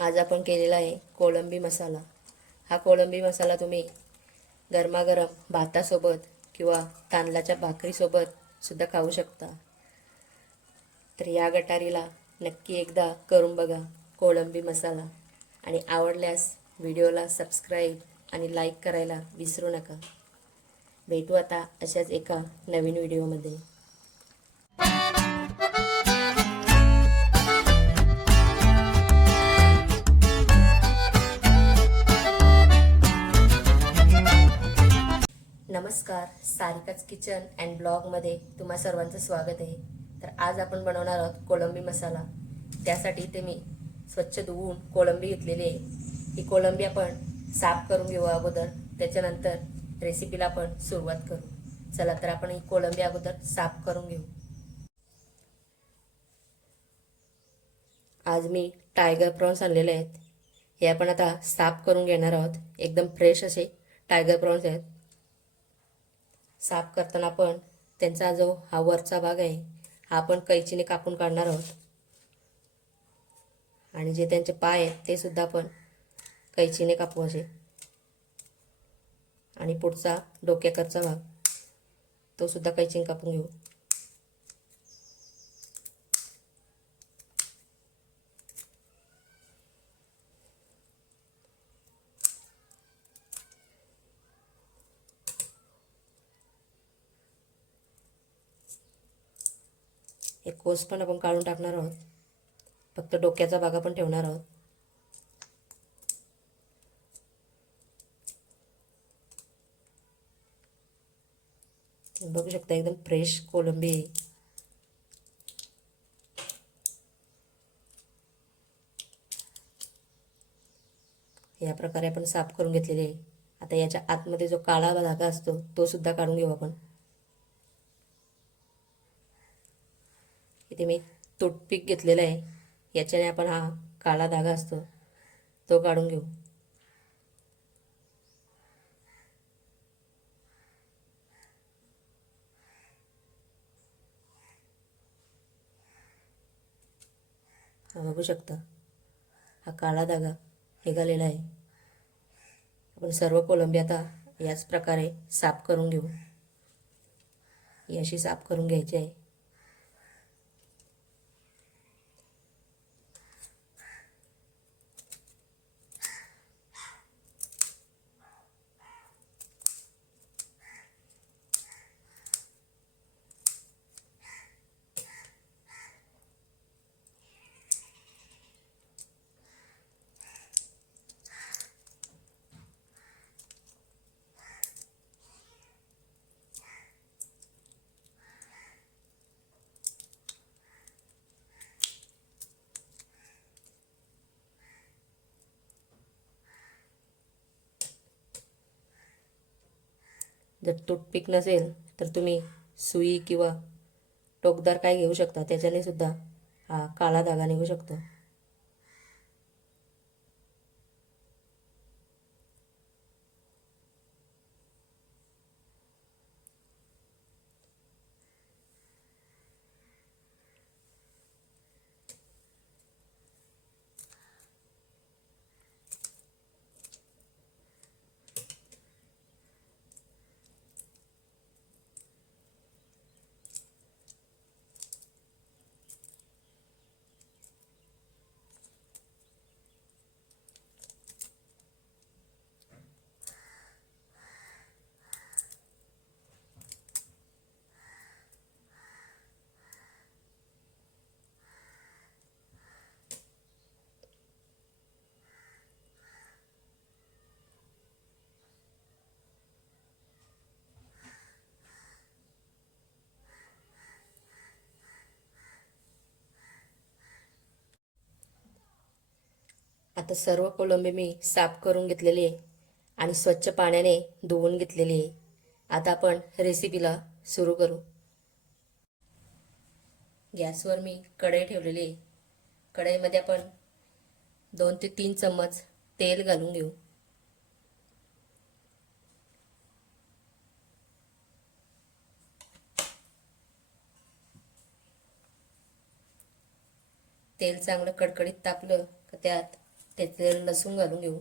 आज आपण केलेला आहे कोळंबी मसाला. हा कोळंबी मसाला तुम्ही गरमागरम भातासोबत किंवा तांदळाच्या भाकरीसोबत सुद्धा खाऊ शकता. तर या गटारीला नक्की एकदा करून बघा कोळंबी मसाला. आणि आवडल्यास व्हिडिओला सबस्क्राईब आणि लाईक करायला विसरू नका. भेटू आता अशाच एका नवीन व्हिडिओमध्ये. नमस्कार सारिकाच किचन अँड ब्लॉगमध्ये तुम्हा सर्वांचं स्वागत आहे. तर आज आपण बनवणार आहोत कोळंबी मसाला. त्यासाठी इथे मी स्वच्छ धुवून कोळंबी घेतलेली आहे. ही कोळंबी आपण साफ करून घेऊ अगोदर. त्याच्यानंतर रेसिपीला आपण सुरुवात करू. चला तर आपण ही कोळंबी अगोदर साफ करून घेऊ. आज मी टायगर प्रॉन्स आणलेले आहेत. हे आपण आता साफ करून घेणार आहोत. एकदम फ्रेश असे टायगर प्रॉन्स आहेत. साफ करताना पण त्यांचा जो हा वरचा भाग आहे हा आपण कैचीने कापून काढणार आहोत. आणि जे त्यांचे पाय आहेत ते सुद्धा आपण कैचीने कापू असे. आणि पुढचा डोक्याकडचा भाग तो सुद्धा कैचीने कापून घेऊ. एक कोस पण आपण काढून टाकणार आहोत. फक्त डोक्याचा भाग आपण ठेवणार आहोत. बघू शकता एकदम फ्रेश कोलंबी आहे. या प्रकारे आपण साफ करून घेतलेले आहे. आता याच्या आतमध्ये जो काळा धागा असतो तो सुद्धा काढून घेऊ आपण. इथे मी तुटपीक घेतलेलं आहे. याच्याने आपण हा काळा धागा असतो तो काढून घेऊ. हा बघू शकता. हा काळा धागा निघालेला आहे. आपण सर्व कोलंबी आता याच प्रकारे साफ करून घेऊ. ही अशी साफ करून घ्यायची आहे. जर तुटपीक नसेल तर तुम्ही सुई किंवा टोकदार काय घेऊ शकता? त्याच्याने सुद्धा हा काळा धागा निघू शकतो. आता सर्व कोलंबी मी साफ करून घेतलेली आहे आणि स्वच्छ पाण्याने धुवून घेतलेली आहे. आता आपण रेसिपीला सुरू करू. गॅसवर मी कढई ठेवलेली आहे. कढईमध्ये आपण दोन ते तीन चम्मच तेल घालून घेऊ. तेल चांगलं कडकडीत तापलं का त्यात त्यात लसूण घालून घेऊ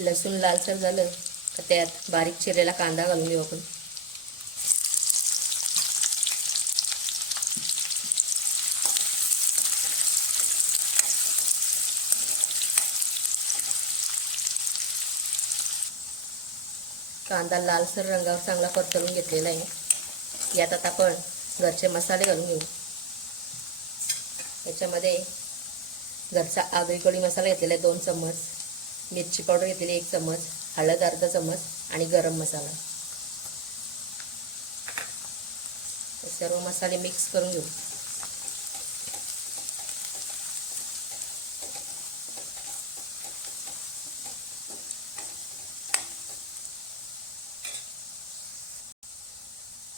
लसूण लालसर झालं का त्यात बारीक चिरलेला कांदा घालून घेऊ आपण कांदा लालसर रंगावर चांगला परतवून घेतलेला आहे. यात आता आपण घरचे मसाले घालून घेऊ. याच्यामध्ये घरचा आगळी कढी मसाला घेतलेला आहे दोन चम्मच मिरची पावडर घेतलेली एक चम्मच हळद अर्धा चम्मच आणि गरम मसाला. सर्व मसाले मिक्स करून घेऊ.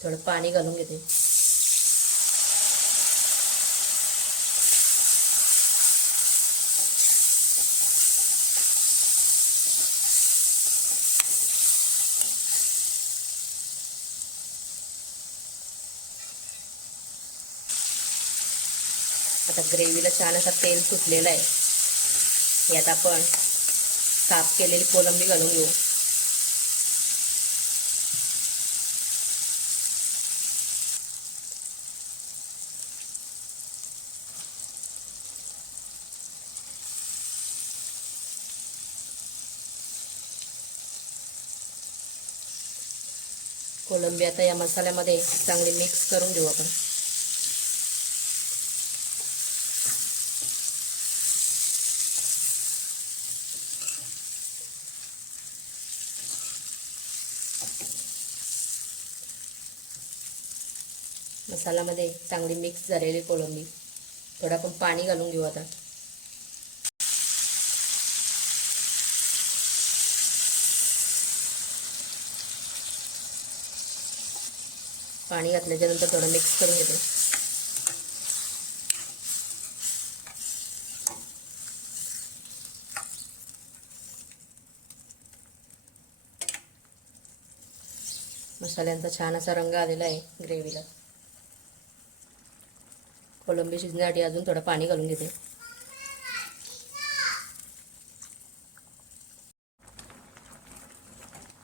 थोडं पाणी घालून घेते. आता ग्रेव्हीला छान असा तेल सुटलेला आहे. यात आपण काप केलेली कोलंबी घालून घेऊ. कोलंबी आता या मसाल्यामध्ये चांगली मिक्स करून घेऊ आपण. मसाल्यामध्ये चांगली मिक्स झालेली कोळंबी थोडं आपण पाणी घालून घेऊ आता. पाणी घातल्याच्यानंतर थोडं मिक्स करून घेते. मसाल्यांचा छान असा रंग आलेला आहे ग्रेव्हीला. कोलंबी शिजण्यासाठी अजून थोडं पाणी घालून घेते.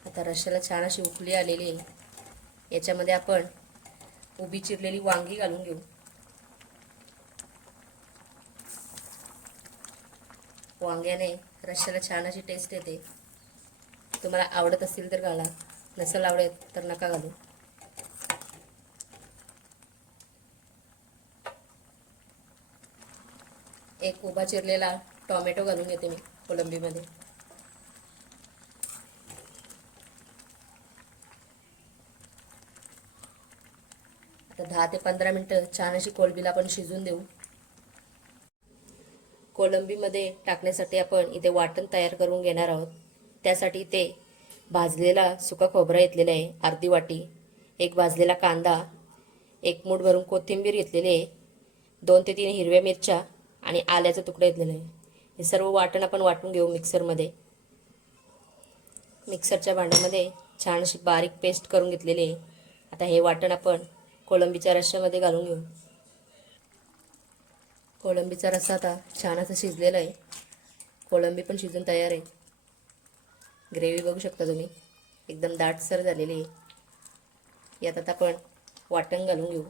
आता रश्याला छान अशी उकळी आलेली आहे. याच्यामध्ये आपण उभी चिरलेली वांगी घालून घेऊ. वांग्याने रश्याला छान अशी टेस्ट येते. तुम्हाला आवडत असेल तर घाला. नसेल आवडत तर नका घालू. एक उभा चिरलेला टॉमॅटो घालून घेते मी कोलंबीमध्ये आता दहा ते पंधरा मिनटं छान अशी कोलंबीला आपण शिजून देऊ. कोलंबीमध्ये टाकण्यासाठी आपण इथे वाटण तयार करून घेणार आहोत. त्यासाठी इथे भाजलेला सुका खोबरा घेतलेला आहे अर्धी वाटी एक भाजलेला कांदा एक मूठ भरून कोथिंबीर घेतलेली आहे दोन ते तीन हिरव्या मिरच्या आणि आल्याचा तुकडा घेतलेला आहे. हे सर्व वाटण आपण वाटून घेऊ मिक्सरमध्ये. मिक्सरच्या भांड्यामध्ये छान अशी बारीक पेस्ट करून घेतलेली आहे. आता हे वाटण आपण कोळंबीच्या रश्श्यामध्ये घालून घेऊ. कोळंबीचा रस्सा आता छान असा शिजलेला आहे. कोळंबी पण शिजून तयार आहे. ग्रेव्ही बघू शकता तुम्ही. एकदम दाटसर झालेली आहे. यात आता आपण वाटण घालून घेऊ.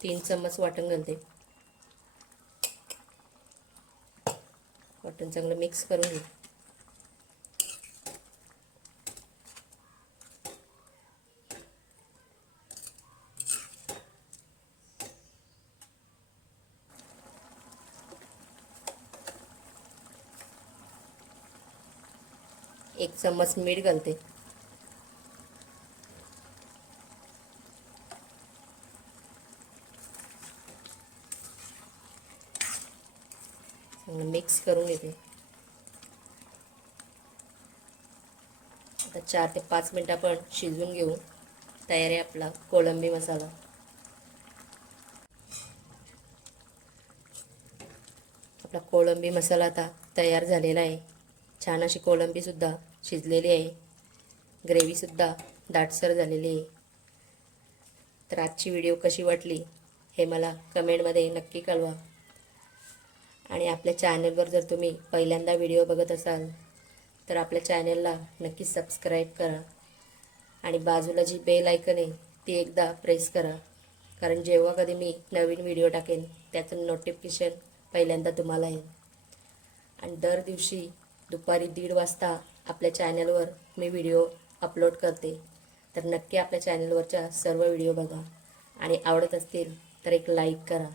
तीन चम्मच वाटण घालते. वाटण चांगलं मिक्स करून घेऊ. एक चम्मच मीठ घालते. मिक्स करून घेते. आता चार ते पाच मिनटं आपण शिजवून घेऊ. तयार आहे आपला कोळंबी मसाला. आपला कोळंबी मसाला आता तयार झालेला आहे. छान अशी कोळंबीसुद्धा शिजलेली आहे. ग्रेव्हीसुद्धा दाटसर झालेली आहे. तर आजची व्हिडिओ कशी वाटली हे मला कमेंटमध्ये नक्की कळवा. आणि आपल्या चॅनलवर जर तुम्ही पहिल्यांदा व्हिडिओ बघत असाल तर आपल्या चॅनलला नक्की सबस्क्राईब करा. आणि बाजूला जी बेल ऐकन आहे ती एकदा प्रेस करा. कारण जेव्हा कधी मी नवीन व्हिडिओ टाकेन त्याचं नोटिफिकेशन पहिल्यांदा तुम्हाला येईल. आणि दर दिवशी दुपारी दीड वाजता आपल्या चॅनलवर मी व्हिडिओ अपलोड करते. तर नक्की आपल्या चॅनलवरच्या सर्व व्हिडिओ बघा. आणि आवडत असतील तर एक लाईक करा.